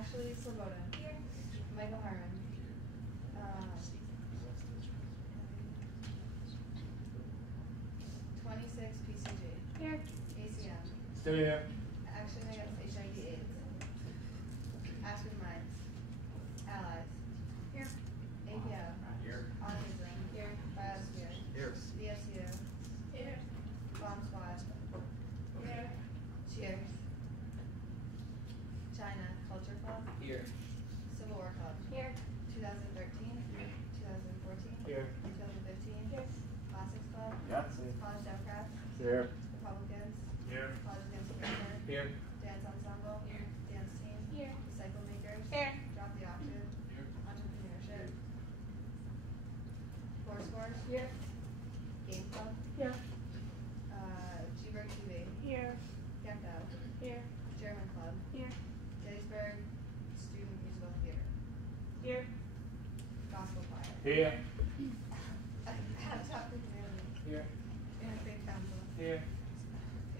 Ashley Sloboda. Here. Michael Harmon. 26 PCG. Here. ACM. Still here. Action Against HIV/AIDS. Aspen Minds. Allies. Here. APO. Here. Autism. Here. Biosphere. Here. BSU. Here. Bomb Squad. Here. Cheers. China Culture Club. Here. Civil War Club. Here. 2013. Here. 2014. Here. 2015. Here. Classics Club. Yeah. College Democrats. Here. Republicans. Here. College Against Aggression. Here. Dance Ensemble. Here. Dance Team. Here. Cycle Makers. Here. Drop the Octave. Here. Entrepreneurship. Fourscore. Here. Game Club. Here. Gettysburg TV. Here. Gecko. Here. German Club. Here. Gettysburg Student Musical Theater. Here. Gospel Choir. Here. Top Community. Here. Interfaith Council. Here.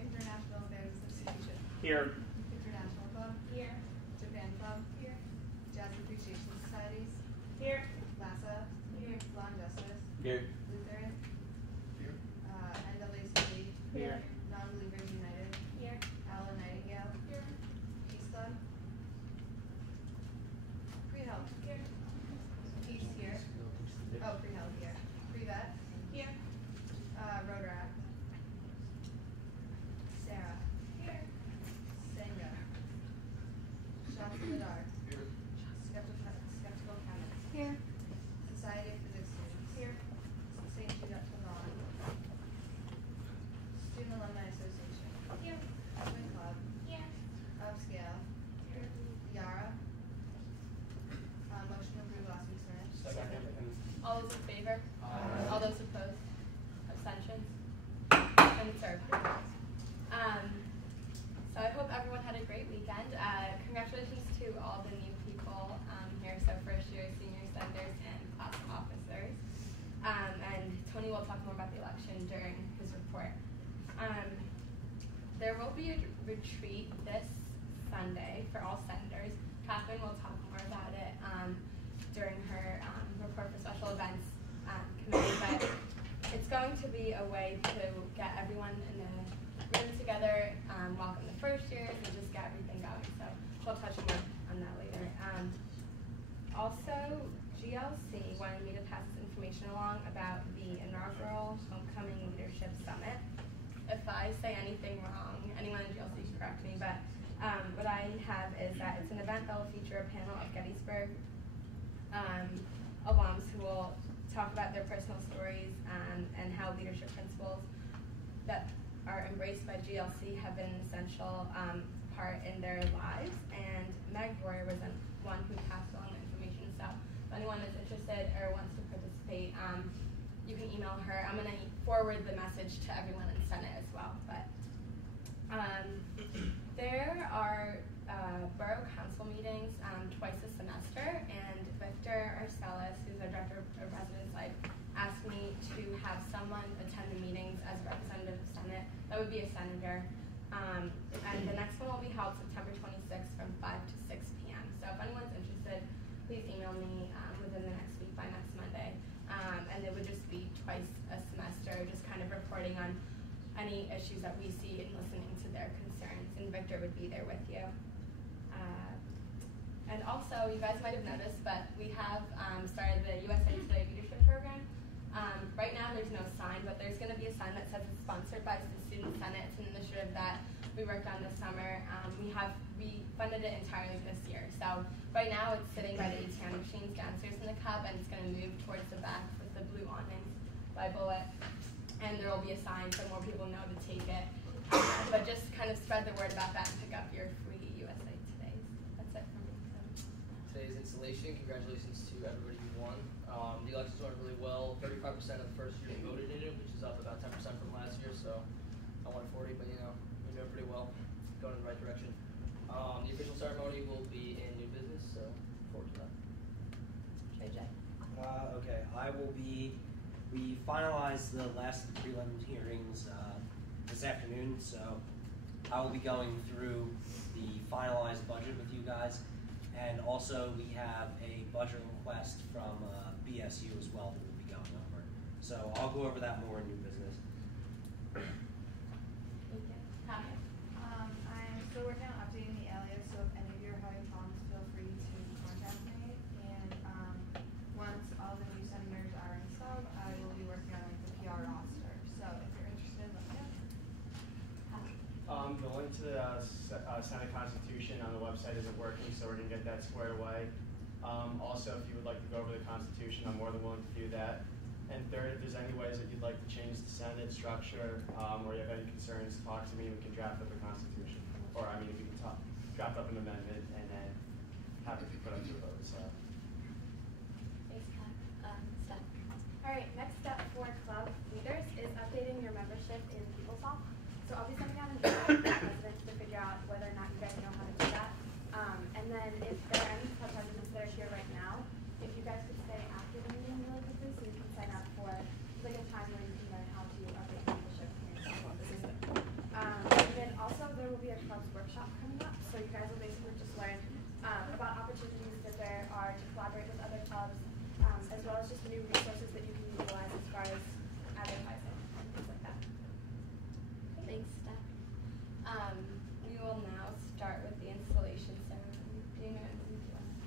International Affairs Association. Here. International Club. Here. Japan Club. Here. Jazz Appreciation Societies. Here. LASA. Here. Law and Justice. Here. Lutheran. Here. NAACP. Here. Non-Believers United. Here. Allen Nightingale. Here. Peace Club. Pre-Health. Here. Peace here. Oh, Pre-Health here. Pre-Vet. Here. Rotaract. Sarah. Here. Senga. Shots in the Dark. Here. Skeptical Chemists. Here. Society of Physics Students. Here. St. Jude at Tavon. Student Alumni Association. Here. Twin Club. Here. Upscale. Here. Yara. Motion to approve last week's minutes. Second. All those in favor? Aye. All those opposed? Abstentions? And it's approved. So I hope everyone had a great weekend. Congratulations to all the new people here, so first year senior senders and class officers. And Tony will talk more about the election during his report. There will be a retreat this Sunday for all senders. Catherine will talk more about it during her report for special events committee, but it's going to be a way to get everyone in the room together, welcome the first years, and just get everything going. So we'll touch more on that later. Also, GLC wanted me to pass this information along about the inaugural Homecoming Leadership Summit. If I say anything wrong, anyone in GLC can correct me, but what I have is that it's an event that will feature a panel of Gettysburg alums who will talk about their personal stories and how leadership principles that are embraced by GLC have been an essential part in their lives. And Meg Royer was one who passed along the information. So if anyone is interested or wants to participate, you can email her. I'm going to forward the message to everyone in Senate as well. But there are borough council meetings twice a semester, and Victor Arcelis, who's our director of residence life, asked me to have someone attend the meetings as a representative of Senate. That would be a senator. And the next one will be held September 26th from 5 to 6 p.m. So if anyone's interested, please email me within the next week by next Monday. And it would just be twice a semester, just kind of reporting on any issues that we see and listening to their concerns. And Victor would be there with you. And also, you guys might have noticed, but we have started the USA Today Leadership Program. Right now, there's no sign, but there's going to be a sign that says it's sponsored by the Student Senate. It's an initiative that we worked on this summer. We funded it entirely this year. So right now, it's sitting by the ATM machines downstairs in the cup, and it's going to move towards the back with the blue awnings by Bullet. And there will be a sign so more people know to take it. But just kind of spread the word about that and pick up your free USA Todays. That's it for me. Today's installation, congratulations to everybody who won. The elections went really well. 35% of the first year voted in it, which is up about 10% from last year, so I won 40, but we're doing pretty well, going in the right direction. The official ceremony will be in new business, so look forward to that. JJ. Okay, we finalized the last prelim hearings this afternoon, so I will be going through the finalized budget with you guys, And also we have a budget request from BSU as well that we'll be going over. So I'll go over that more in new business. Thank you. Tommy? I'm still working on updating the alias, so if any of you are having problems, feel free to contact me. And once all the new senators are installed, I will be working on like the PR roster. So if you're interested, let me know. The link to the Senate Constitution on the website isn't working, so we're going to get that squared away. Also, if you would like to go over the Constitution, I'm more than willing to do that. And third, if there's any ways that you'd like to change the Senate structure, or you have any concerns, talk to me and we can draft up a Constitution. Or, I mean, we can draft up an amendment and then have it be put up to a vote. So. Thanks, Kat. Steph. All right, next step for club leaders is updating your membership in People's Hall. So I'll be sending out an email to presidents to figure out whether or not you guys know how to do that. And then if there are any club presidents that are here right now, if you guys could stay after the meeting really quickly so you can sign up for like a time where you can learn how to update membership in your club system. And then also there will be a clubs workshop coming up, so you guys will basically just learn about opportunities that there are to collaborate with other clubs, as well as just new resources that you can utilize as far as advertising and things like that. Thanks, Steph. We will now start with the installation ceremony. Do you know anything you want to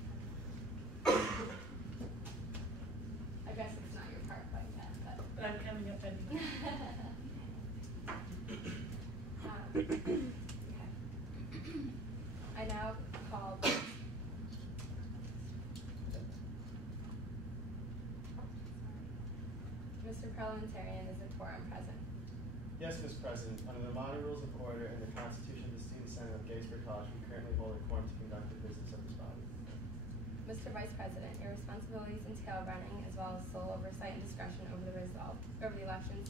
I guess it's not your part like that, but I'm coming up anyway. okay. I now call Mr. Parliamentarian, is a quorum present? Yes, Mr. President. Under the modern rules of order and the Constitution of the Student Senate of Gettysburg College, we currently hold a quorum to conduct the business of this body. Mr. Vice President, your responsibilities entail running as well as sole oversight and discretion over the elections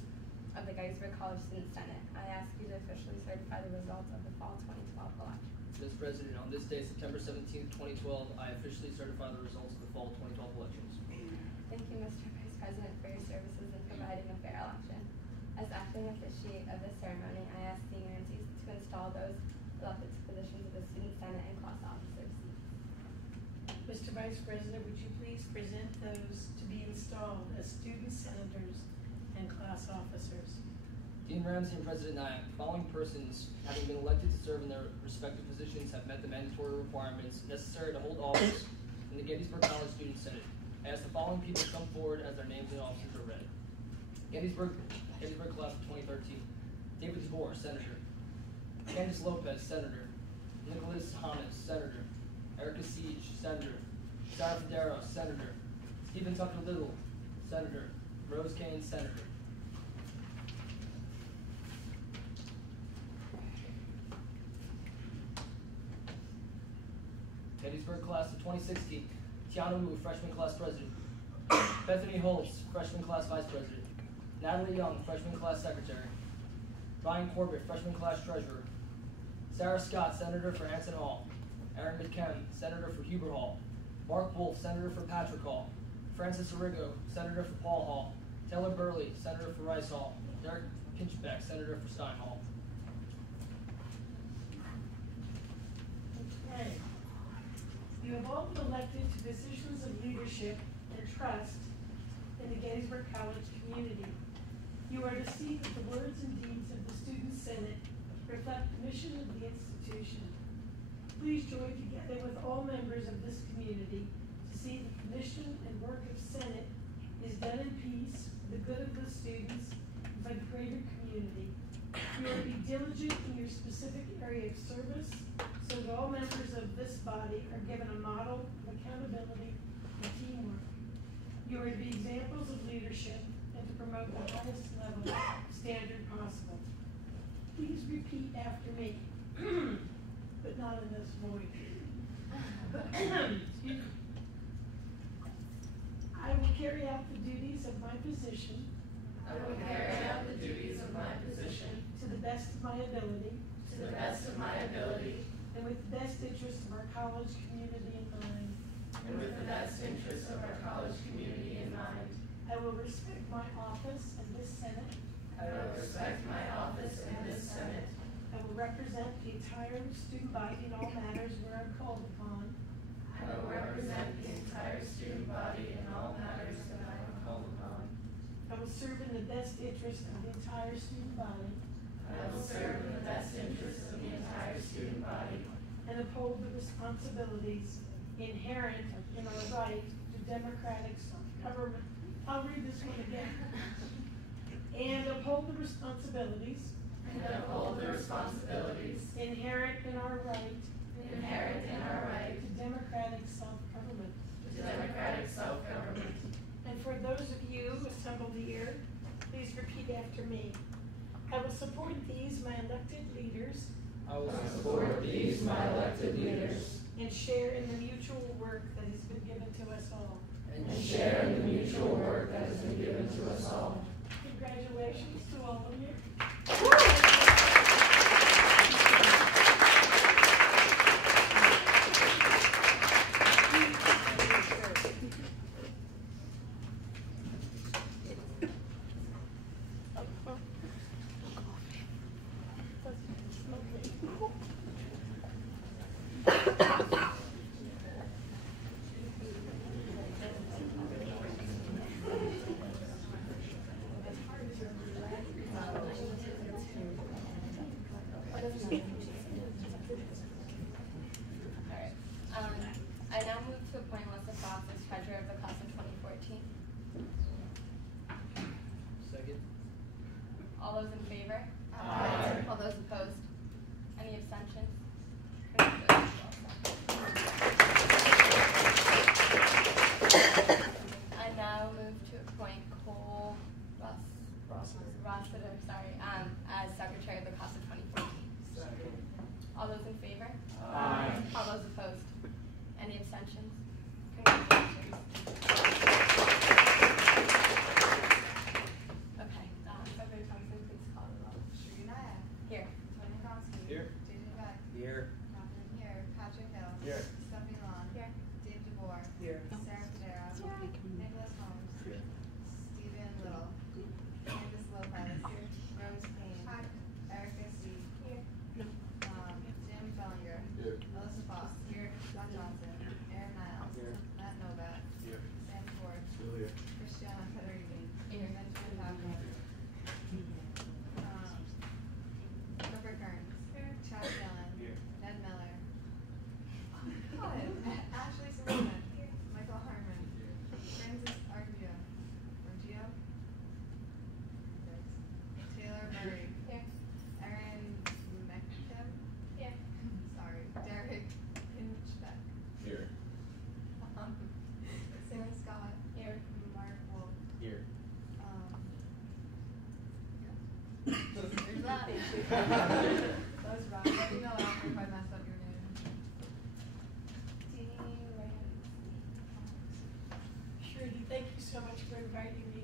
of the Gettysburg College Student Senate. I ask you to officially certify the results of the fall 2012 election. Mr. President, on this day, September 17th, 2012, I officially certify the results of the fall 2012 elections. Thank you, Mr. Vice President, for your services in providing a fair election. As acting officiate of this ceremony, I ask the Nancy's to install those elected to positions of the Student Senate and class officers. Mr. Vice President, would you please present those to be installed as student senators and class officers? Dean Ramsey and President Nyack, the following persons, having been elected to serve in their respective positions, have met the mandatory requirements necessary to hold office in the Gettysburg College Student Senate. I ask the following people to come forward as their names and officers are read. Gettysburg Class of 2013. David DeBoer, Senator. Candace Lopez, Senator. Nicholas Hannes, Senator. Erica Siege, Senator. Sarah Federo, Senator. Stephen Tucker Little, Senator. Rose Kane, Senator. Gettysburg Class of 2016. Tiana Wu, Freshman Class President. Bethany Holtz, Freshman Class Vice President. Natalie Young, Freshman Class Secretary. Ryan Corbett, Freshman Class Treasurer. Sarah Scott, Senator for Anson Hall. Aaron McKem, Senator for Huber Hall. Mark Wolf, Senator for Patrick Hall. Francis Arrigo, Senator for Paul Hall. Taylor Burley, Senator for Rice Hall. Derek Pinchbeck, Senator for Stein Hall. Okay. You have all been elected to positions of leadership and trust in the Gettysburg College community. You are to see that the words and deeds of the Student Senate reflect the mission of the institution. Please join together with all members of this community to see that the mission and work of Senate is done in peace for the good of the students and for the greater community. You are to be diligent in your specific area of service so that all members of this body are given a model of accountability and teamwork. You are to be examples of leadership and to promote the highest level of standard possible. Please repeat after me, but not in this voice. Excuse me. I will carry out the duties of my position. I will carry out the duties of my position To the best of my ability. to the best of my ability And with the best interest of our college community in mind. and with the best interests of our college community in mind. I will respect my office in this Senate. I will respect my office in this Senate. I will represent the entire student body in all matters where I'm called upon. I I will represent the entire student body in all matters that I am called upon. I will serve in the best interest of the entire student body. I will serve in the best interest of the entire student body. And uphold the responsibilities inherent in our right to democratic self-government. I'll read this one again. And uphold the responsibilities inherent in our right to democratic self-government. And for those of you assembled here, please repeat after me. I will support these, my elected leaders, I will support these, my elected leaders, and share in the mutual work that has been given to us all. and share in the mutual work that has been given to us all. Congratulations to all of you. I now move to appoint Melissa Fox as treasurer of the class of 2014. Second. All those in favor? Aye. All those opposed? Any abstentions? I now move to appoint Cole Rossiter, as secretary of the class of 2014. Second. All those in favor? Aye. All those opposed? Any abstentions? Congratulations. Okay, Secretary Thompson, please call the roll. Shreenaya. Here. Tony Kromsky. Here. JJ Beck. Here. Catherine here. Patrick Hill. Here. Stephanie Long. Here. Dave DeBoer. Here. Sarah Federa. Nicholas Holmes. Here. Stephen Little. Candace Lopez. Rose Payne. Erica C. Jim Bellinger. Here. Melissa Fox. John Johnson. Aaron Niles. Here. Matt Novak. Here. Sam Ford. Still here. Christiana Federighi. Here. Benjamin Packard. Robert Kearns. Chad Dillon. Here. Ned Miller. Ashley Serena. Michael Harmon. Francis Argio. Taylor Murray. Here. Erin McKim. Here. Sorry. Derek Pinchbeck. Here. Sarah Scott. Here. Mark Wolf. Here. There's that. That was wrong. Let me know after if I messed up your name. Dee Shruti, thank you so much for inviting me.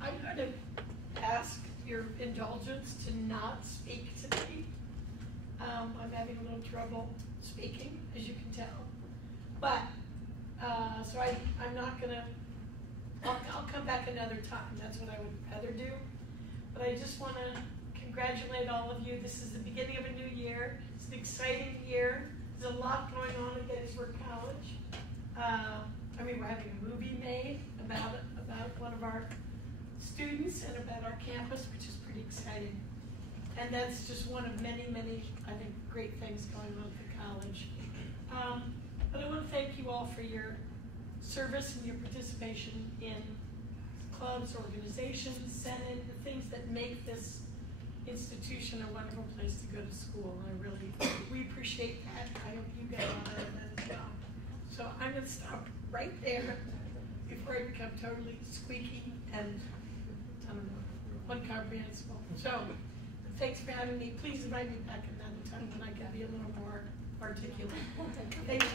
I'm going to ask your indulgence to not speak today. I'm having a little trouble speaking, as you can tell. But, so I'm not going to, I'll come back another time. That's what I would rather do. But I just want to congratulate all of you. This is the beginning of a new year. It's an exciting year. There's a lot going on at Gettysburg College. We're having a movie made about one of our students and about our campus, which is pretty exciting. And that's just one of many, many, I think, great things going on at the college. But I want to thank you all for your service and your participation in clubs, organizations, senate, the things that make this institution a wonderful place to go to school. And we appreciate that. I hope you get on it as well. So I'm going to stop right there before I become totally squeaky and, I don't know, incomprehensible. So thanks for having me. Please invite me back another time when I can be a little more articulate. Thank you.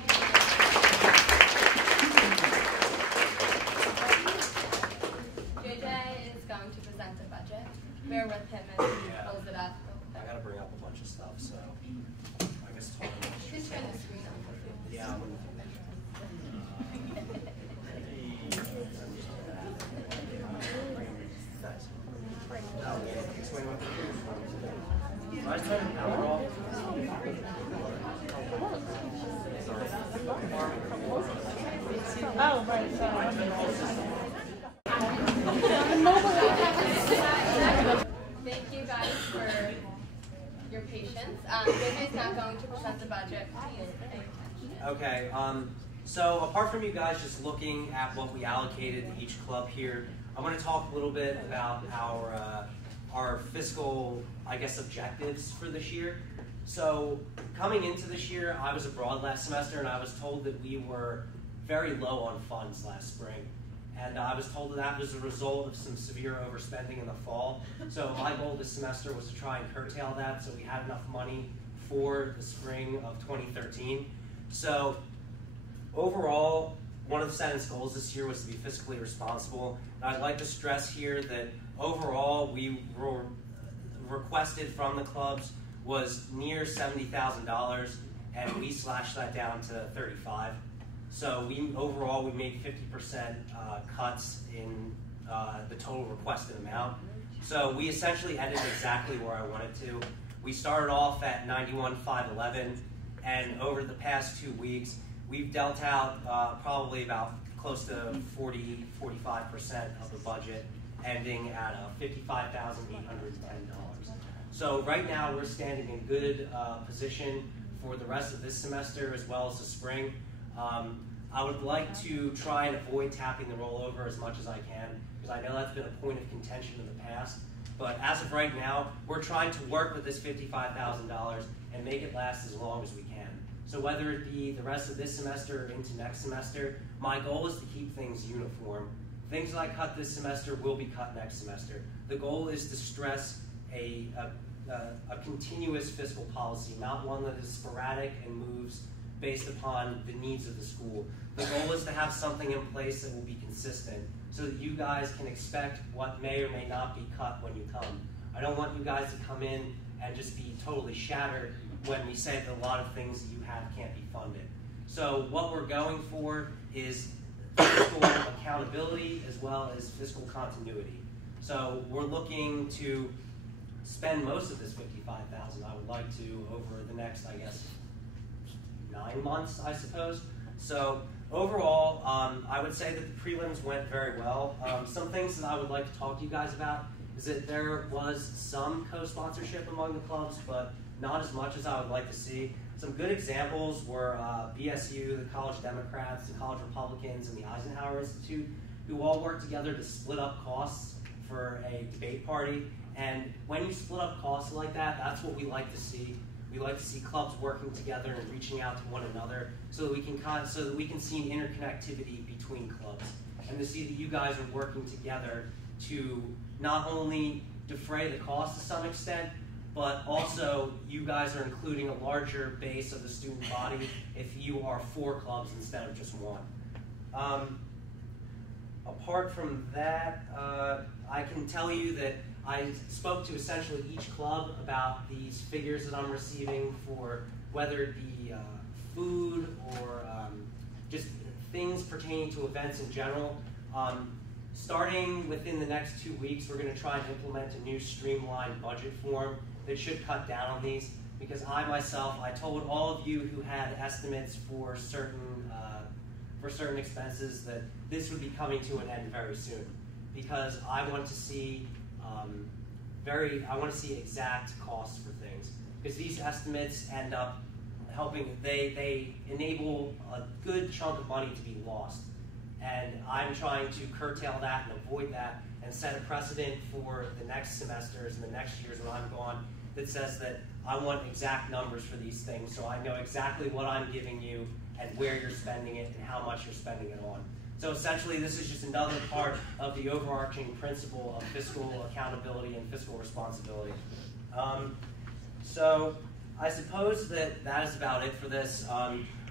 JJ is going to present the budget. Bear with him as he pulls it up. I gotta bring up a bunch of stuff, so I guess it's hard. You can turn the screen on. Yeah. Last time, not going to present the budget. Please pay attention. Okay, so apart from you guys just looking at what we allocated to each club here, I want to talk a little bit about our fiscal, I guess, objectives for this year. So coming into this year, I was abroad last semester, and I was told that we were very low on funds last spring. And I was told that that was a result of some severe overspending in the fall. So my goal this semester was to try and curtail that so we had enough money for the spring of 2013. So overall, one of the Senate's goals this year was to be fiscally responsible. And I'd like to stress here that overall we requested from the clubs was near $70,000, and we slashed that down to $35,000. So overall we made 50% cuts in the total requested amount. So we essentially ended exactly where I wanted to. We started off at $91,511, and over the past 2 weeks, we've dealt out probably about close to 45% of the budget, ending at $55,810. So right now we're standing in good position for the rest of this semester as well as the spring. I would like to try and avoid tapping the rollover as much as I can, because I know that's been a point of contention in the past. But as of right now, we're trying to work with this $55,000 and make it last as long as we can. So whether it be the rest of this semester or into next semester, my goal is to keep things uniform. Things that I cut this semester will be cut next semester. The goal is to stress a continuous fiscal policy, not one that is sporadic and moves based upon the needs of the school. The goal is to have something in place that will be consistent so that you guys can expect what may or may not be cut when you come. I don't want you guys to come in and just be totally shattered when we say that a lot of things that you have can't be funded. So what we're going for is fiscal accountability as well as fiscal continuity. So we're looking to spend most of this $55,000, I would like to, over the next, I guess, 9 months, I suppose. So overall, I would say that the prelims went very well. Some things that I would like to talk to you guys about is that there was some co-sponsorship among the clubs, but not as much as I would like to see. Some good examples were BSU, the College Democrats, the College Republicans, and the Eisenhower Institute, who all worked together to split up costs for a debate party. And when you split up costs like that, that's what we like to see. We like to see clubs working together and reaching out to one another so that we can see an interconnectivity between clubs, and to see that you guys are working together to not only defray the cost to some extent, but also you guys are including a larger base of the student body if you are 4 clubs instead of just 1. Apart from that, I can tell you that I spoke to essentially each club about these figures that I'm receiving for whether it be food or just things pertaining to events in general. Starting within the next 2 weeks, we're going to try to implement a new streamlined budget form that should cut down on these, because I told all of you who had estimates for certain expenses that this would be coming to an end very soon, because I want to see exact costs for things, because these estimates end up helping, they enable a good chunk of money to be lost. And I'm trying to curtail that and avoid that and set a precedent for the next semesters and the next years when I'm gone that says that I want exact numbers for these things so I know exactly what I'm giving you and where you're spending it and how much you're spending it on. So essentially, this is just another part of the overarching principle of fiscal accountability and fiscal responsibility. So I suppose that is about it for this.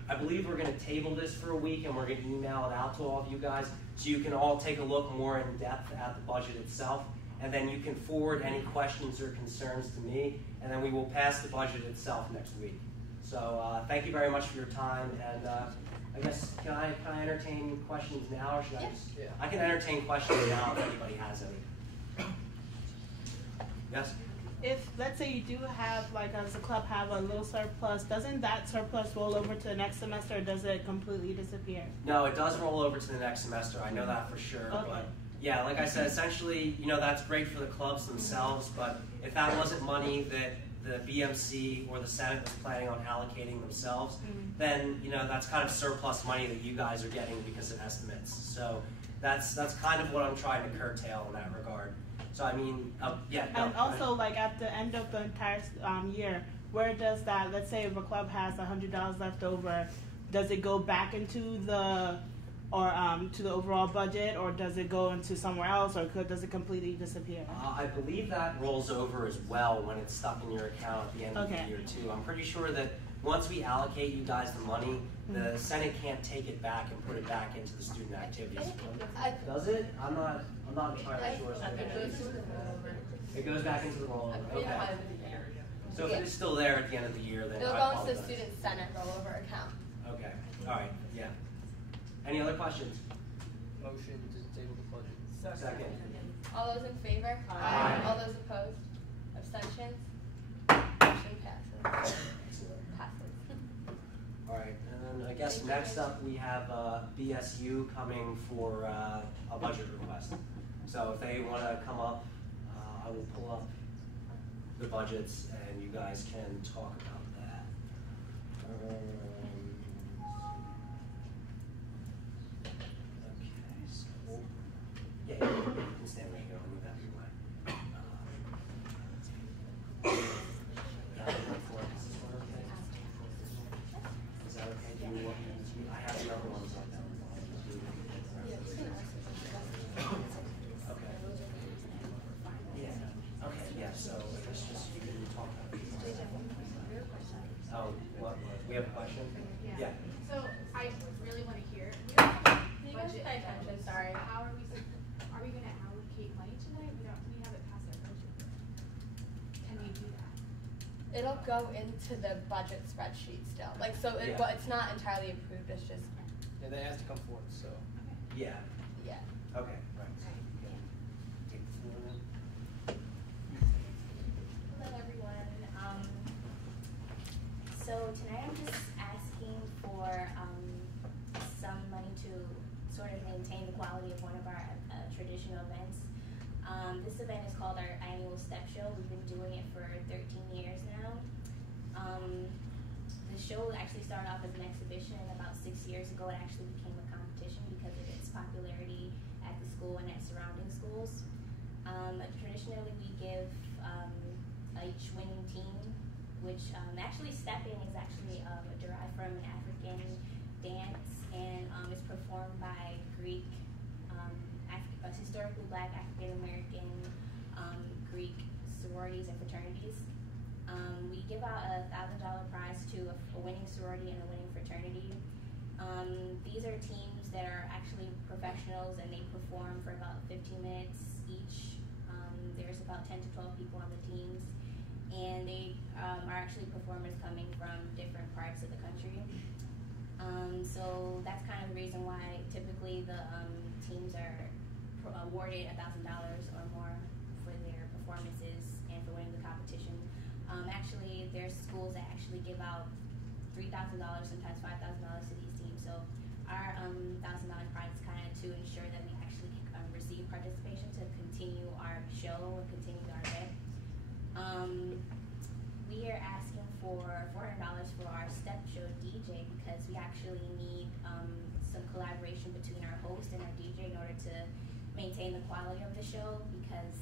I believe we're going to table this for a week and we're going to email it out to all of you guys so you can all take a look more in depth at the budget itself, and then you can forward any questions or concerns to me, and then we will pass the budget itself next week. So thank you very much for your time, and I guess, can I entertain questions now, or should I just? Yeah. I can entertain questions now if anybody has any. Yes? If, let's say you do have, like, as a club have a little surplus, doesn't that surplus roll over to the next semester, or does it completely disappear? No, it does roll over to the next semester. I know that for sure. Okay. But yeah, like I said, essentially, that's great for the clubs themselves, but if that wasn't money that the BMC or the Senate was planning on allocating themselves, then that's kind of surplus money that you guys are getting because of estimates. So that's kind of what I'm trying to curtail in that regard. So I mean, yeah. No, and also, like at the end of the entire year, where does that? Let's say if a club has $100 left over, does it go back into the to the overall budget, or does it go into somewhere else, or does it completely disappear? I believe that rolls over as well when it's stuck in your account at the end of the year too. I'm pretty sure that once we allocate you guys the money, the Senate can't take it back and put it back into the student activities. Does it? I'm not entirely sure. It goes back into the rollover. Okay. So if it is still there at the end of the year, then it'll I go into apologize. the student senate rollover account. Okay. All right. Yeah. Any other questions? Motion to table the budget. Second. All those in favor? Aye. All those opposed? Abstentions? Motion passes. All right, and then I guess next up we have BSU coming for a budget request. So if they want to come up, I will pull up the budgets and you guys can talk about that. Okay, so yeah, you can stand right here. I'll move that your way. Is that okay? Do you want? I have the other ones like that. Okay. Yeah. Okay. Yeah. So it's just you can talk about it. Oh, what? We have a question? Yeah. So I really want to hear. Can you guys pay attention? Sorry. How are we going to allocate money tonight? We haven't passed our budget. Can we do that? It'll go into the budget spreadsheet still. Like, so it, Yeah. well, it's not entirely approved, it's just, Yeah, they asked to come forward, so. Yeah. yeah. Okay. Right. Take the floor then. Hello everyone. So tonight I'm just asking for some money to sort of maintain the quality of one of our traditional events. This event is called our annual Step Show. We've been doing it for 13 years now. The show actually started off as an exhibition, and about 6 years ago it actually became a competition because of its popularity at the school and at surrounding schools. Traditionally we give each winning team, which actually stepping is actually derived from an African dance, and is performed by Greek, historically Black African American Greek sororities and fraternities. We give out a $1,000 prize to a winning sorority and a winning fraternity. These are teams that are actually professionals, and they perform for about 15 minutes each. There's about 10 to 12 people on the teams, and they are actually performers coming from different parts of the country. So that's kind of the reason why typically the teams are awarded $1,000 or more for their performances and for winning the competition. Actually, there's schools that actually give out $3,000, sometimes $5,000 to these teams. So our $1,000 prize is kind of to ensure that we actually receive participation to continue our show and continue our event. We are asking for $400 for our Step Show DJ because we actually need some collaboration between our host and our DJ in order to maintain the quality of the show, because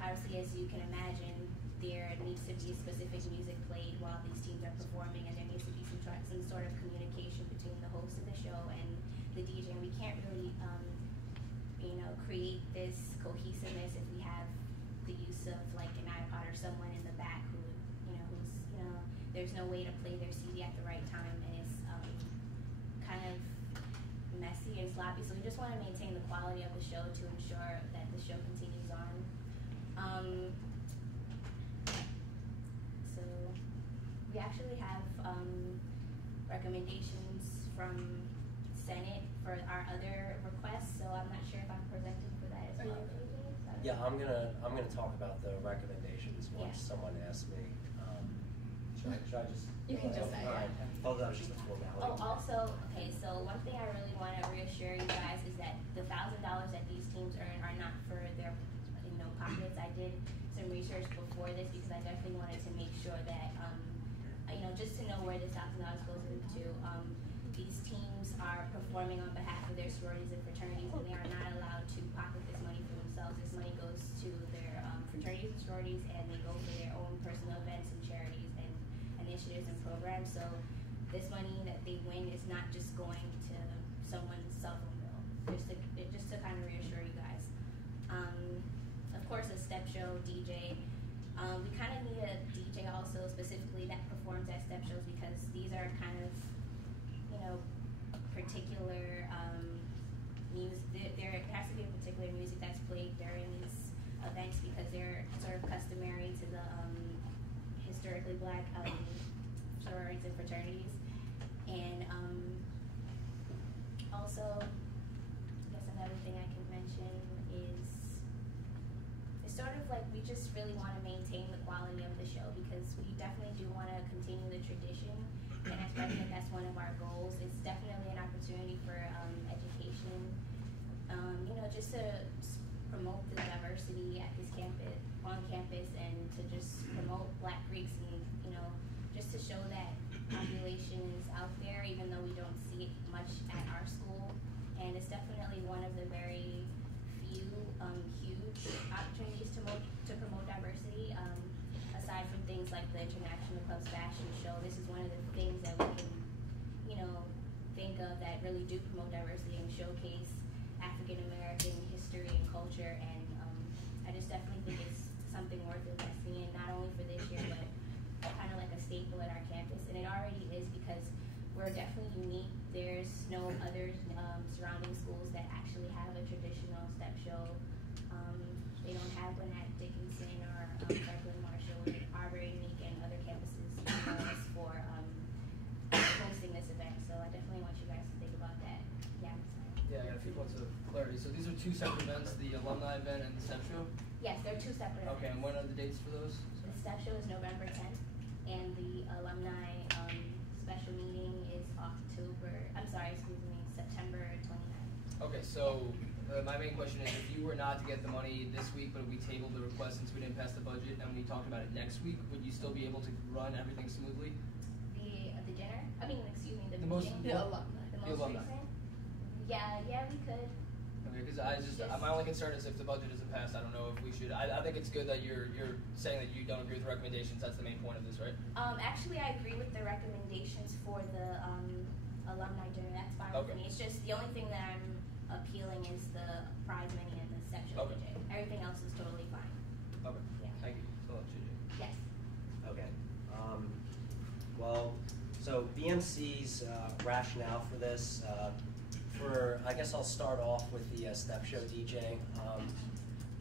obviously, as you can imagine, there needs to be specific music played while these teams are performing, and there needs to be some sort of communication between the host of the show and the DJ. And we can't really create this cohesiveness if we have the use of like an iPod or someone in the back who there's no way to play their CD at the right time, and it's kind of messy and sloppy. So we just want to maintain the quality of the show to ensure that the show continues on. So we actually have recommendations from Senate for our other requests. So I'm not sure if I'm presenting for that as well. Yeah, I'm gonna talk about the recommendations once someone asks me. Should I just? You can just say, All right. Oh, that was just a formality. Oh, also, okay, so one thing I really want to reassure you guys is that the $1,000 that these teams earn are not for their, pockets. I did some research before for this because I definitely wanted to make sure that, just to know where this $1,000 goes into. These teams are performing on behalf of their sororities and fraternities, and they are not allowed to pocket this money for themselves. This money goes to their fraternities and sororities, and they go for their own personal events and charities and initiatives and programs. So this money that they win is not just going to someone's cell phone bill. Just to kind of reassure you guys. Of course, a step show, DJ. We kind of need a DJ also specifically that performs at step shows because these are kind of, particular music. There has to be a particular music that's played during these events because they're sort of customary to the historically black sororities and fraternities. And also, I guess another thing I can mention is it's sort of like we just really want to maintain the quality of the show because we definitely do want to continue the tradition, and as president, that's one of our goals. It's definitely an opportunity for education, just to promote the diversity at this campus, on campus, and to just promote Black Greeks and, just to show that population is out there, even though we don't see it much at our school. And it's definitely one of the very few huge opportunities to promote diversity. Aside from things like the International Clubs Fashion Show, this is one of the things that we can, think of that really do promote diversity and showcase African American history and culture. And I just definitely think it's something worth investing in, not only for this year, but kind of like a staple at our campus. And it already is because we're definitely unique. There's no other surrounding schools that actually have a traditional step show. They don't have one at Dickinson or Franklin Marshall. We are very unique, and other campuses use us for hosting this event. So I definitely want you guys to think about that. Yeah. Yeah, I got a few points of clarity. So these are two separate events, the alumni event and the step show? Yes, they're two separate events. Okay, and when are the dates for those? The step show is November 10th, and the alumni special meeting is September 29th. Okay, so my main question is, if you were not to get the money this week, but we tabled the request since we didn't pass the budget, and we talked about it next week, would you still be able to run everything smoothly? The dinner? The most meeting? the alumni. The most alumni. recent? Yeah, we could. Okay, because my only concern is if the budget isn't passed, I don't know if we should. I think it's good that you're saying that you don't agree with the recommendations. That's the main point of this, right? Actually, I agree with the recommendations for the alumni dinner. That's fine with me. It's just the only thing that I'm appealing is the prize money and the sexual DJ. Everything else is totally fine. Okay. Yeah. Thank you. So that's JJ. Yes. Okay. So BMC's rationale for this, I guess I'll start off with the step show DJ.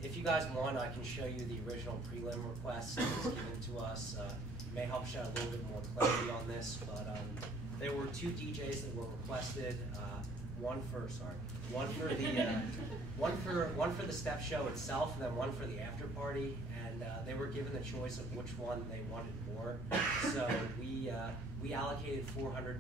If you guys want, I can show you the original prelim request that was given to us. May help shed a little bit more clarity on this, but there were two DJs that were requested. One for the step show itself, and then one for the after party. And they were given the choice of which one they wanted more. So we allocated $400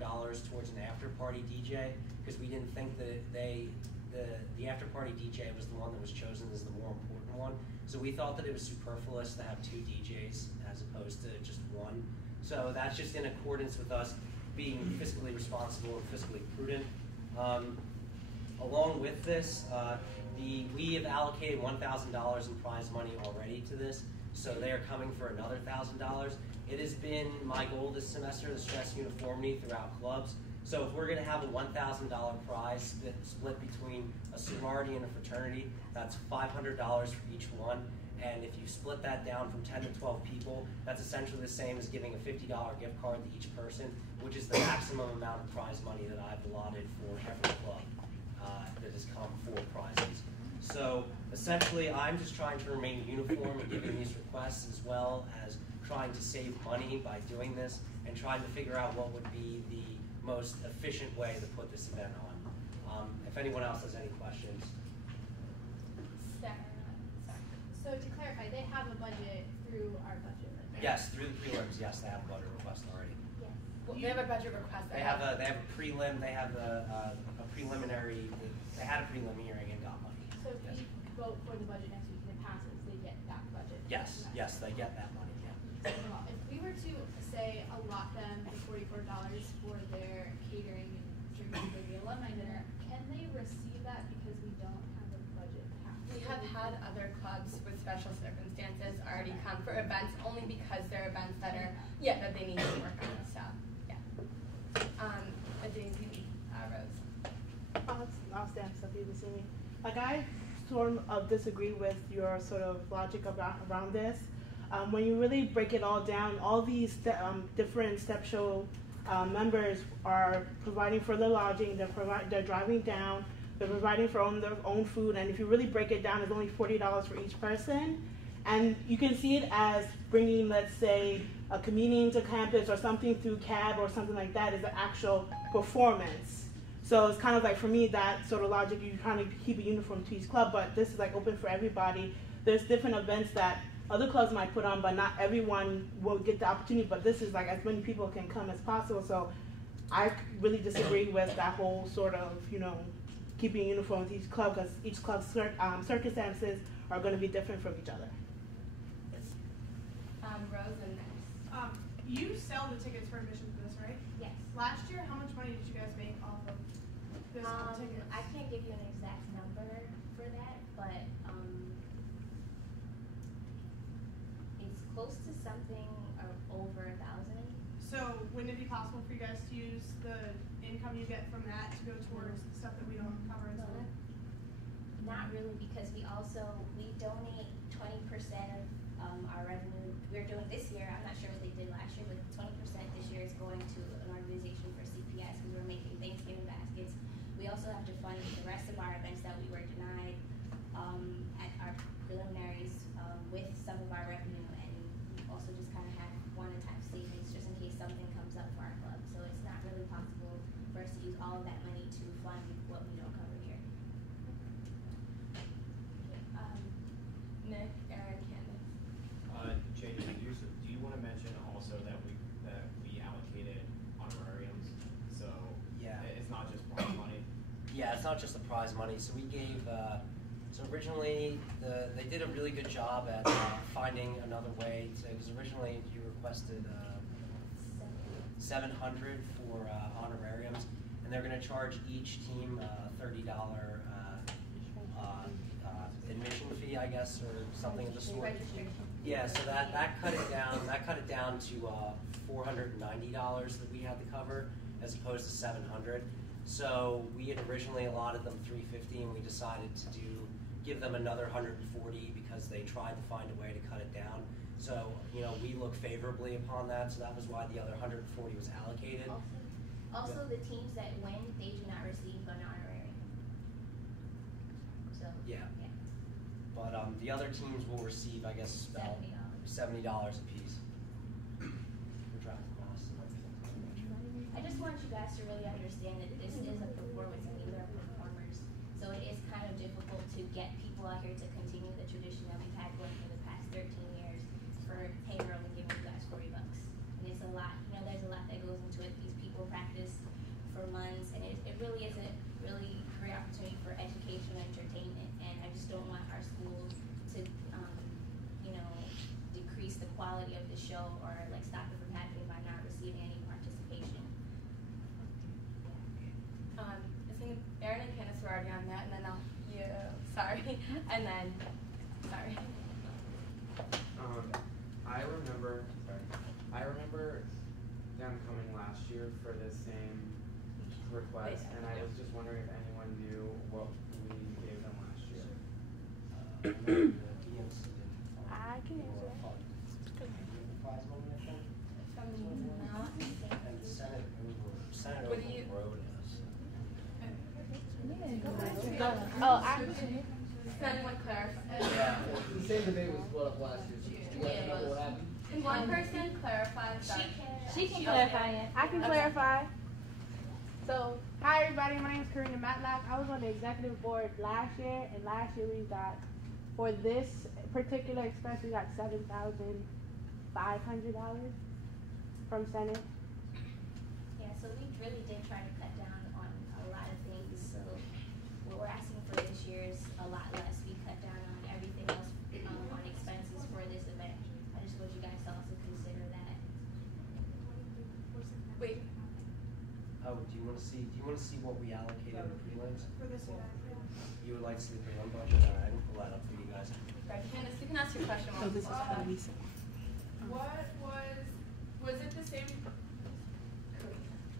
towards an after party DJ because we didn't think that the after party DJ was the one that was chosen as the more important one. So we thought that it was superfluous to have two DJs as opposed to just one. So that's just in accordance with us being fiscally responsible and fiscally prudent. Along with this, we have allocated $1,000 in prize money already to this, so they are coming for another $1,000. It has been my goal this semester to stress uniformity throughout clubs. So if we're going to have a $1,000 prize split between a sorority and a fraternity, that's $500 for each one. And if you split that down from 10 to 12 people, that's essentially the same as giving a $50 gift card to each person, which is the maximum amount of prize money that I've allotted for every club that has come for prizes. So essentially, I'm just trying to remain uniform in giving these requests, as well as trying to save money by doing this, and trying to figure out what would be the most efficient way to put this event on. If anyone else has any questions. Sarah. So to clarify, they have a budget through our budget, right? Yes, through the prelims. Yes, they have a budget request already. Yes. Well, they have a budget request. They have a prelim. They have a preliminary. They had a prelim hearing and got money. So yes. vote for the budget next week and it passes, they get that budget. Yes, Next yes, they week. get that money, yeah. If we were to say allot them the $44 for their catering and drinks for the alumni dinner, can they receive that because we don't have a budget? We have had other clubs with special circumstances already come for events only because they're events that are, that they need to work on, so, yeah. Daisy, Rose. I'll stand so people see me. Like I sort of disagree with your sort of logic around this. When you really break it all down, all these different step show members are providing for their lodging. They're driving down. They're providing for their own food. And if you really break it down, it's only $40 for each person. And you can see it as bringing, let's say, a comedian to campus or something through CAB or something like that is an actual performance. So it's kind of like, for me, that sort of logic, you kind of keep a uniform to each club, but this is like open for everybody. There's different events that other clubs might put on, but not everyone will get the opportunity, but this is like as many people can come as possible. So I really disagree with that whole sort of, keeping a uniform with each club, because each club's circumstances are going to be different from each other. Rose and next. You sell the tickets for admission for this, right? Yes. Last year, how much money did you guys make off of this tickets? I can't give you an exact number for that, but it's close to something over 1,000. So wouldn't it be possible for you guys to use the income you get from that to go towards stuff that we don't cover in school? Not really, because we donate 20% of our revenue. We're doing this year, I'm not sure what they did last year, but 20% this year is going to an organization for CPS because we're making Thanksgiving baskets. We also have to fund the rest of our events that we were denied at our preliminaries with some of our revenue, and we also just kind of have one-time savings just in case something comes up for our club. So it's not really possible for us to use all of that money to fund what we don't cover here. Nick, Aaron, Candace. JD, do you want to mention also that we allocated honorariums? So Yeah. it's not just prize money. Yeah, it's not just the prize money. So we gave, so originally they did a really good job at finding another way to, because originally you requested 700 for honorariums, and they're going to charge each team $30 admission fee, I guess, or something of the sort. Registration. Yeah, so that cut it down. That cut it down to $490 that we had to cover, as opposed to 700. So we had originally allotted them $350, and we decided to give them another $140 because they tried to find a way to cut it down. So we look favorably upon that. So that was why the other $140 was allocated. Also, the teams that win, they do not receive an honorarium. So Yeah. But the other teams will receive, I guess, about $70 a piece for traffic costs and everything. I just want you guys to really understand that this is a performance and we are performers. So it is kind of difficult to get people out here to continue the tradition that we've had going for the past 13 years for payroll and giving you guys $40. And it's a lot, there's a lot that goes into it. These people practice for months, and it really is a really great opportunity for education and entertainment. And I just don't want our schools to, decrease the quality of the show or stop it from happening by not receiving any participation. I think Aaron and Candace were already on that, and then and then, sorry. I remember them coming last year for the same request, and I was just wondering if anyone knew what we gave them last year. I can answer that. Prize money, I think. And Senate What do you- overrode us. Can anyone clarify? Yeah, the same debate was brought up last year, so do you guys know what happened? Can one person clarify that? She can clarify it. I can clarify. So, hi everybody, my name is Karina Matlock. I was on the executive board last year, and last year we got, for this particular expense, we got $7,500 from Senate. Yeah, so we really did try to cut down on a lot of things. So what we're asking for this year is a lot less. We cut down want to see? Do you want to see what we allocated in the prelims? For this event, You would like to see the prelim budget? All right, I can pull that up for you guys. Right, Candace, you can ask your question. So this is for Lisa. What was it the same,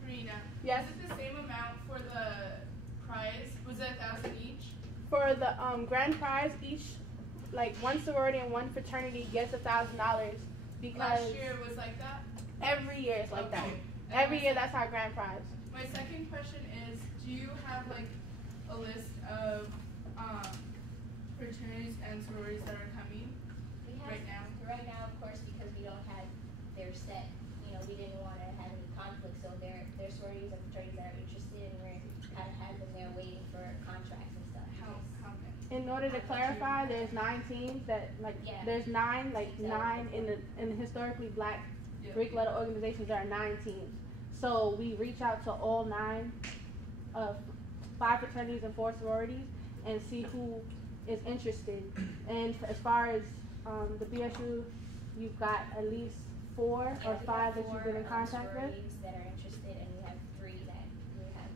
Karina? Yes. Was it the same amount for the prize? Was it 1,000 each? For the grand prize, each, like, one sorority and one fraternity gets $1,000 because Last year it was like that? every year it's like that. Okay. Every year that's our grand prize. My second question is, do you have like a list of fraternities and sororities that are coming We have right now? Right now, of course, because we don't have their set, we didn't want to have any conflict, so their sororities and fraternities that are interested, and we're kind of have them there waiting for contracts and stuff. How many? In order to clarify, there's 9 teams that, like, Yeah. there's 9, like, Exactly. 9 in the historically black Yeah. Greek letter organizations. There are 9 teams. So we reach out to all 9 of 5 fraternities and 4 sororities and see who is interested. And as far as the BSU, you've got at least 4 Yeah, or we 5 have that you've been in 4, contact with. sororities that are interested, and we have 3 that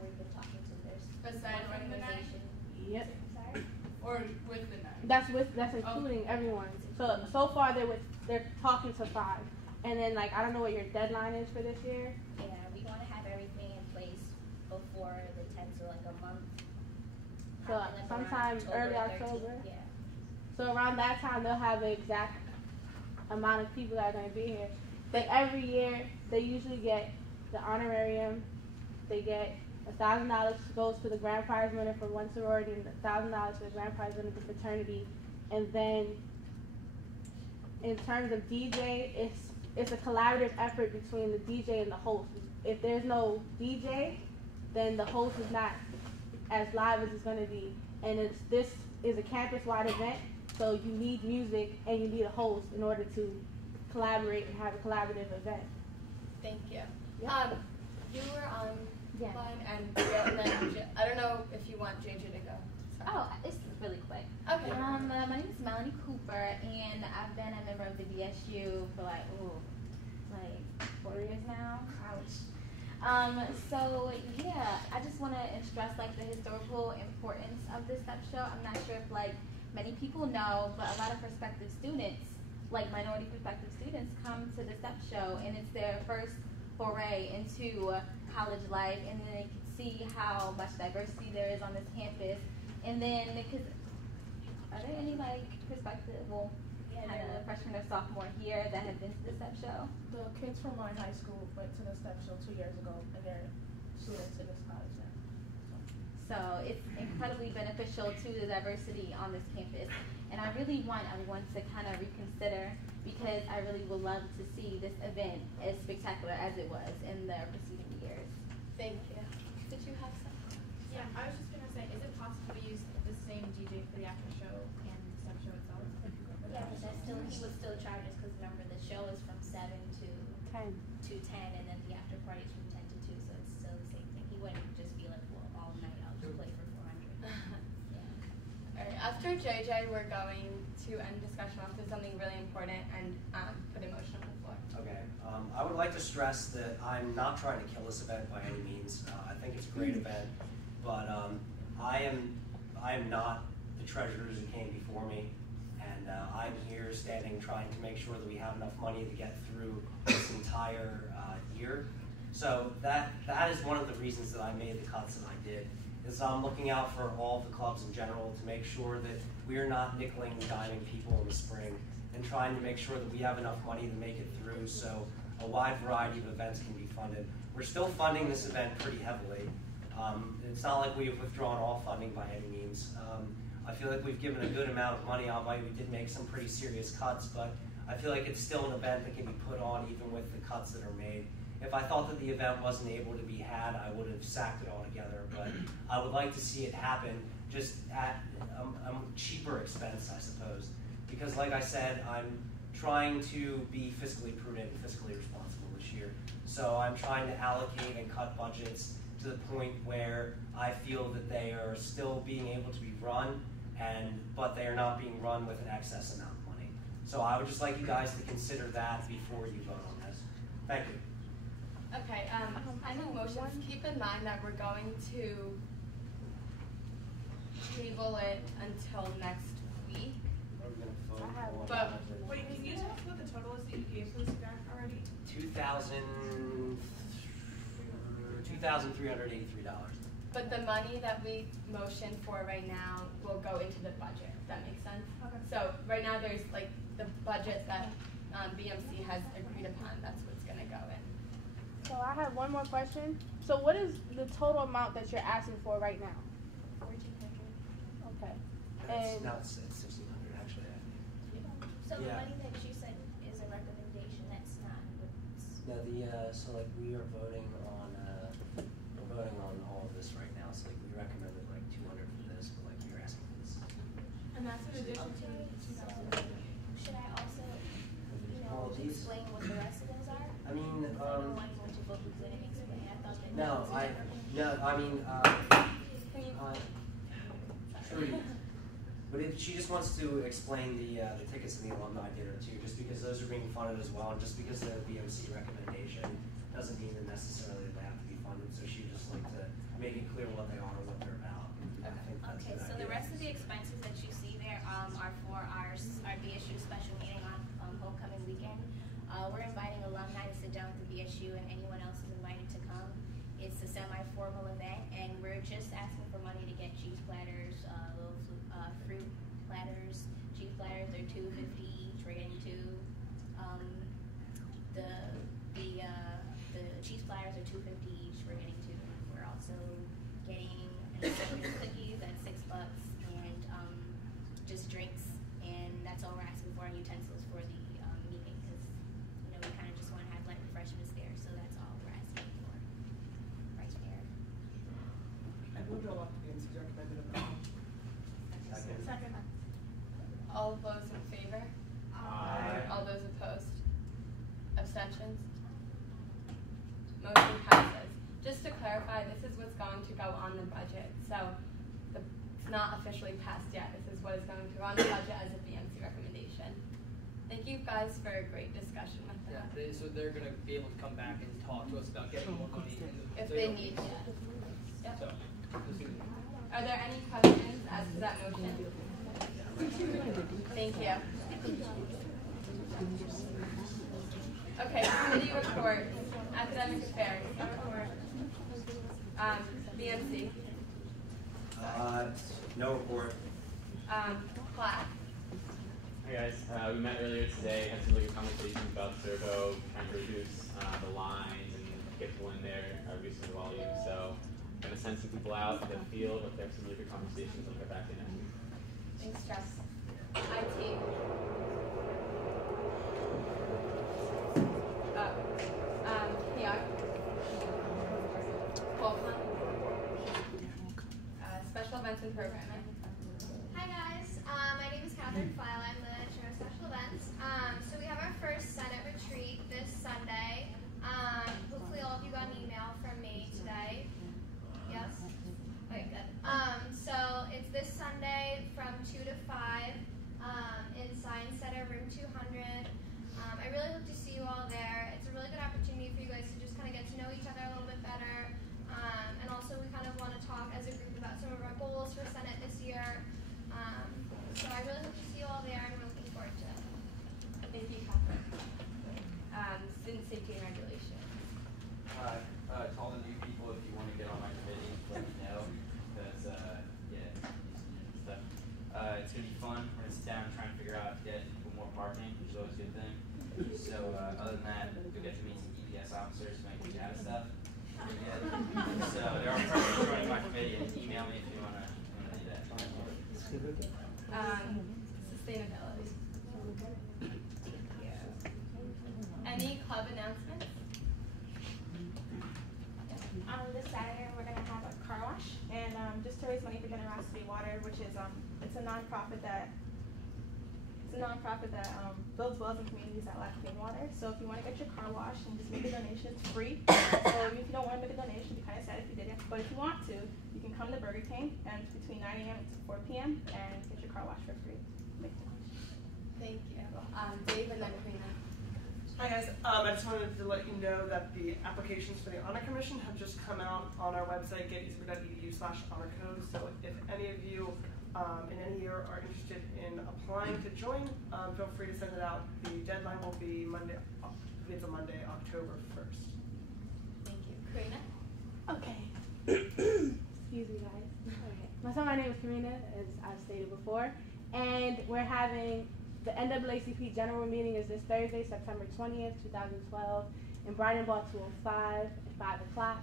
we've been talking to. There's Aside one from the 9? organization. Yep. Sorry? Or with the 9? That's including everyone. So far they're talking to 5. And then, like, I don't know what your deadline is for this year. Yeah, we want to have everything in place before the 10th, so like a month. So Probably like sometime around early 13th, October. Yeah. So around that time, they'll have the exact amount of people that are going to be here. But every year, they usually get the honorarium. They get $1,000 goes to the grand prize winner for one sorority, and $1,000 for the grand prize winner for fraternity. And then, in terms of DJ, it's a collaborative effort between the DJ and the host. If there's no DJ, then the host is not as live as it's going to be. And this is a campus-wide event, so you need music and you need a host in order to collaborate and have a collaborative event. Thank you. Yeah. You were on Yeah. line, and I don't know if you want JJ to go. Sorry. Oh, this is really quick. Okay. My name is Melanie Cooper, and I've been a member of the BSU for like 4 years now. Ouch. So yeah, I just want to stress like the historical importance of this step show. I'm not sure if like many people know, but a lot of prospective students, like minority prospective students, come to the step show, and it's their first foray into college life, and then they can see how much diversity there is on this campus. And then, because are there any like prospective, kind of freshman or sophomore here that have been to the step show? The kids from my high school went to the step show 2 years ago, and they're students in this college now. So it's incredibly beneficial to the diversity on this campus. And I really want everyone to kind of reconsider, because I really would love to see this event as spectacular as it was in the preceding years. Thank you. Did you have some? Yeah, I was just going to say, is it possible to use the same DJ for the after show and the step show itself? Yeah, but he would still charge us, because remember the show is from 7 to 10. 10, and then the after party is from 10 to 2, so it's still the same thing. He wouldn't just be like, well, all night I'll just play for 400. Yeah. All right. After JJ, we're going to end discussion off with something really important and put a motion on the floor. Okay. I would like to stress that I'm not trying to kill this event by any means. I think it's a great event, but I am not the treasurers who came before me, and I'm here standing trying to make sure that we have enough money to get through this entire year. So that is one of the reasons that I made the cuts that I did. Is I'm looking out for all the clubs in general to make sure that we are not nickeling and diming people in the spring, and trying to make sure that we have enough money to make it through so a wide variety of events can be funded. We're still funding this event pretty heavily. It's not like we have withdrawn all funding by any means. I feel like we've given a good amount of money, albeit we did make some pretty serious cuts, but I feel like it's still an event that can be put on even with the cuts that are made. If I thought that the event wasn't able to be had, I would have sacked it altogether, but I would like to see it happen just at a cheaper expense, I suppose. Because like I said, I'm trying to be fiscally prudent and fiscally responsible this year. So I'm trying to allocate and cut budgets to the point where I feel that they are still being able to be run, but they are not being run with an excess amount of money. So I would just like you guys to consider that before you vote on this. Thank you. Okay, any motions, keep in mind that we're going to table it until next week. But Wait, can you tell us what the total is that you gave for this grant already? $2,383. But the money that we motioned for right now will go into the budget. If that makes sense. Okay. So right now there's like the budget that BMC has agreed upon. That's what's gonna go in. So I have one more question. So what is the total amount that you're asking for right now? 1,400. Okay. It's, And no, it's 1,600 actually. So the Yeah. money that you said is a recommendation, that's not what's. No, so like we are voting on we're voting on all of this right now. So like we recommended like 200 for this, but like you're asking for this. And that's in addition to Okay, so should I also, All of these? explain what the rest of those are? I mean, I don't want to go into what we didn't explain. I thought that. no, true. But if she just wants to explain the tickets and the alumni dinner too, just because those are being funded as well, and just because they're a BMC recommendation doesn't mean that necessarily they have to be funded. So she just like to make it clear what they are and what they're about. I think that's Okay, a good so the idea. rest of the expenses that you see there are for our BSU special meeting on homecoming weekend. We're inviting alumni to sit down with the BSU, and anyone else is invited to come. It's a semi-formal event, and we're just asking for money to get cheese platters, little fruit platters. Cheese platters, they're $2.50 each. We're getting two. The cheese platters are $2.50 each. We're getting two. We're also getting an assortment of cookies at $6, and just drinks, and that's all we're asking for, and utensils for the meeting, because we kind of just want to have light refreshments there, so that's all we're asking for right there. I moved all up to BMC recommended amount. Second. All those in favor? Aye. All those opposed? Abstentions? Motion passes. Just to clarify, this is what's going to go on the budget. So it's not officially passed yet. This is what is going to go on the budget as a BMC recommendation. Thank you guys for a great discussion with Yeah, that. so they're gonna be able to come back and talk to us about getting more money in the. If they need to. Yep. So, Are there any questions as to that motion? Thank you. Okay, committee report, academic affairs. BMC. No report. Class. Hey guys, we met earlier today, had some really good conversations about Servo, trying to reduce the lines and get people in there, reducing the volume. So I'm going to send some people out to the field. If they have some really good conversations, I'll get back in next week. Thanks, Jess. IT. PR. Qualcomm. Special events and programming. Hi guys, my name is Catherine File. I'm the chair of special events. So we have our first Senate retreat this Sunday. Hopefully all of you got an email from me today. Yes? Okay, good. So it's this Sunday from 2 to 5 in Science Center, room 200. I really hope to see you all there. It's a really good opportunity for you guys to just kind of get to know each other a little bit better. And also we kind of want to talk as a group about some of our goals for Senate this year. So I really hope to see you all there, and we're looking forward to it. Thank you, Catherine. Student safety and regulations. To all the new people, if you want to get on my committee, let me know, because, stuff. It's going to be fun. We're going to sit down and try and figure out how to get people more parking, which is always a good thing. So, other than that, you'll get to meet some EPS officers, make you out of stuff. So, there are friends joining my committee, and email me if you want to do that. Sustainability. Any club announcements? This Saturday we're gonna have a car wash, and just to raise money for Generosity Water, which is it's a nonprofit that builds wells in communities that lack clean water. So if you want to get your car washed and just make a donation, it's free. So if you don't want to make a donation, it'd be kind of sad if you didn't. But if you want to, you can come to Burger King, and it's between 9 a.m. to 4 p.m. and get your car washed for free. Make a donation. Thank you. Dave and then Karina. Hi guys, I just wanted to let you know that the applications for the Honor Commission have just come out on our website, gettysburg.edu/honor code. So if any of you in any year are interested in applying to join, feel free to send it out. The deadline will be Monday, October 1st. Thank you. Karina? Okay. Excuse me, guys. Okay. So my name is Karina, as I've stated before, and we're having the NAACP General Meeting is this Thursday, September 20th, 2012, in Brighton Ball 205 at 5 o'clock.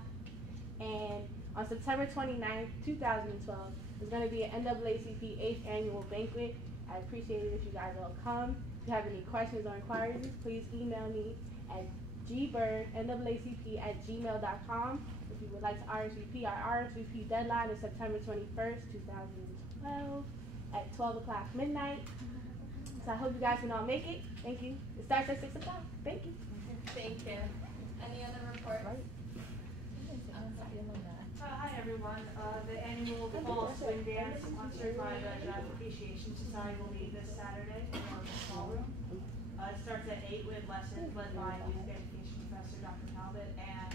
And on September 29th, 2012, there's going to be an NAACP 8th Annual Banquet. I appreciate it if you guys all come. If you have any questions or inquiries, please email me at gbirdnaacp@gmail.com. If you would like to RSVP, our RSVP deadline is September 21st, 2012 at 12 o'clock midnight. So I hope you guys can all make it. Thank you. It starts at 6 o'clock. Thank you. Thank you. Any other reports? Hi everyone. The annual fall swing dance sponsored by the Jazz Appreciation Society will be this Saturday in our small room. It starts at 8 with lessons led by music education professor Dr. Talbot, and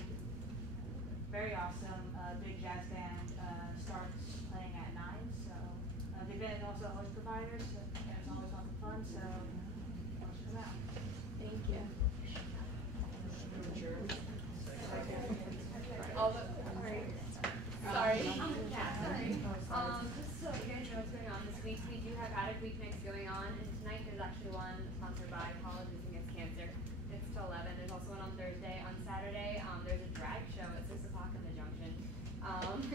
very awesome. Big jazz band starts playing at 9. So the event is also always providers, and it's always lots of fun. So let's come out. Thank you. Sorry. Just so you guys know what's going on this week, we do have Attic Weeknights going on, and tonight there's actually one sponsored by Colleges Against Cancer. It's till 11. There's also one on Thursday. On Saturday, there's a drag show at 6 o'clock in the Junction.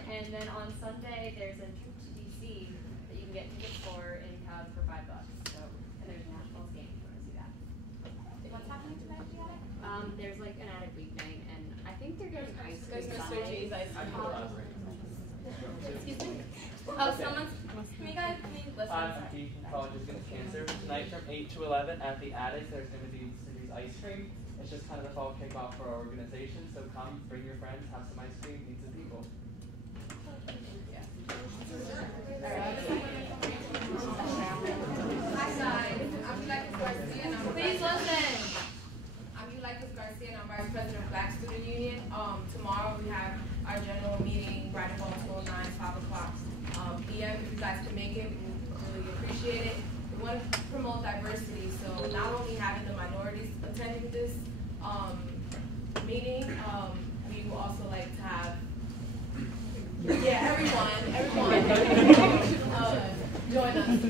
And then on Sunday, there's a trip to DC that you can get tickets for in Cub for $5. So, and there's a Nationals game if you want to see that. What's happening tonight at the Attic? There's like an Attic Weeknight, and I think they're doing ice cream. There's Mr. Sundays. G's ice cream. Excuse me? Oh, someone's. Can you guys please listen? I'm Keith from Colleges Against Cancer. Tonight from 8 to 11 at the Attic, there's going to be Cindy's ice cream. It's just kind of a fall kickoff for our organization, so come, bring your friends, have some ice cream, meet some people. Hi guys, I'm Ulysses Garcia and I'm Please listen. I'm Ulysses Garcia and I'm Vice President of Black Student Union. Tomorrow we have our general meeting, Brighton Ball 209, 5 o'clock p.m. If you guys can make it, we really appreciate it. We want to promote diversity, so not only having the minorities attending this meeting, we will also like to have everyone join us.